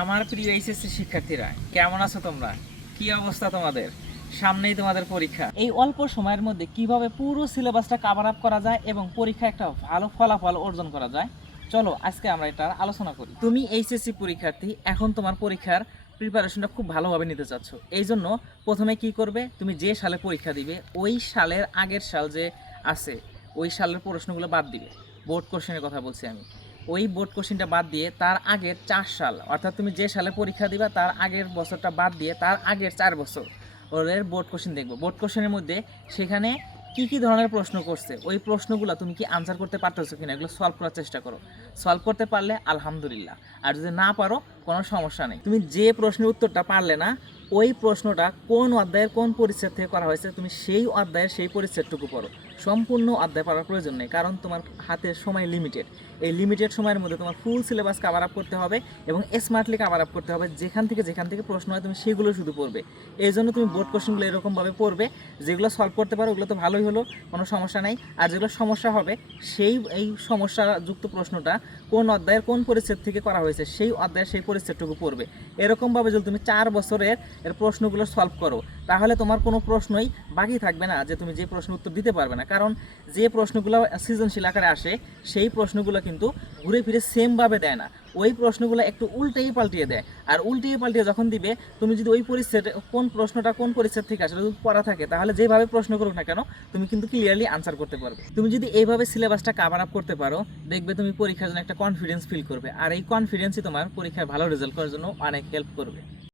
আমার প্রিয় এইচএসসি শিক্ষার্থীরা, কেমন আছো তোমরা? কি অবস্থা তোমাদের? সামনেই তোমাদের পরীক্ষা। এই অল্প সময়ের মধ্যে কিভাবে পুরো সিলেবাসটা কভার আপ করা যায় এবং পরীক্ষা একটা ভালো ফলাফল অর্জন করা যায়, চলো আজকে আমরা এটা আলোচনা করি। তুমি এইচএসসি পরীক্ষার্থী, এখন তোমার পরীক্ষার প্রিপারেশনটা খুব ভালোভাবে নিতে চাচ্ছ। এই জন্য প্রথমে কি করবে, তুমি যে সালে পরীক্ষা দিবে ওই সালের আগের সাল যে আছে ওই সালের প্রশ্নগুলো বাদ দিবে। বোর্ড কোশ্চেনের কথা বলছি আমি। ওই বোর্ড কোশ্চেনটা বাদ দিয়ে তার আগের 4 সাল, অর্থাৎ তুমি যে সালে পরীক্ষা দিবা তার আগের বছরটা বাদ দিয়ে তার আগের 4 বছর ওদের বোর্ড কোশ্চেন দেখবো। বোর্ড কোশ্চেনের মধ্যে সেখানে কি কি ধরনের প্রশ্ন করছে, ওই প্রশ্নগুলো তুমি কি আনসার করতে পারতেছো কিনা এগুলো সলভ করার চেষ্টা করো। সলভ করতে পারলে আলহামদুলিল্লাহ, আর যদি না পারো কোনো সমস্যা নেই। তুমি যে প্রশ্নের উত্তরটা পারলে না, ওই প্রশ্নটা কোন অধ্যায়ের কোন পরিচ্ছেদ থেকে করা হয়েছে তুমি সেই অধ্যায়ের সেই পরিচ্ছেদটুকু পড়ো। সম্পূর্ণ অধ্যায় পড়ার প্রয়োজন নেই, কারণ তোমার হাতে সময় লিমিটেড। এই লিমিটেড সময়ের মধ্যে তোমার ফুল সিলেবাস কভার আপ করতে হবে এবং স্মার্টলি কভার আপ করতে হবে। যেখান থেকে প্রশ্ন হয় তুমি সেগুলো শুধু পড়বে। এই জন্য তুমি বোর্ড কোশ্চেনগুলো এরকমভাবে পড়বে, যেগুলো সলভ করতে পারো ওগুলো তো ভালোই হলো, কোনো সমস্যা নাই। আর যেগুলো সমস্যা হবে এই সমস্যাযুক্ত প্রশ্নটা কোন অধ্যায়ের কোন পরিচ্ছেদ থেকে করা হয়েছে সেই অধ্যায়ের সেই পরিচ্ছেদটুকু পড়বে। এরকমভাবে যদি তুমি 4 বছরের প্রশ্নগুলো সলভ করো, তাহলে তোমার কোনো প্রশ্নই বাকি থাকবে না যে তুমি যে প্রশ্ন উত্তর দিতে পারবে না। কারণ যে প্রশ্নগুলো সৃজনশীল আকারে আসে সেই প্রশ্নগুলো কিন্তু ঘুরে ফিরে সেমভাবে দেয় না। ওই প্রশ্নগুলো একটু উল্টেই পাল্টিয়ে দেয়, আর উল্টিয়ে পাল্টিয়ে যখন দিবে, তুমি যদি ওই পরিচ্ছেদ কোন প্রশ্নটা কোন পরিচ্ছেদ থেকে আসলে যদি পড়া থাকে, তাহলে যেভাবে প্রশ্ন করুক না কেন তুমি কিন্তু ক্লিয়ারলি আনসার করতে পারবে। তুমি যদি এইভাবে সিলেবাসটা কভার আপ করতে পারো, দেখবে তুমি পরীক্ষার জন্য একটা কনফিডেন্স ফিল করবে, আর এই কনফিডেন্সই তোমার পরীক্ষায় ভালো রেজাল্ট করার জন্য অনেক হেল্প করবে।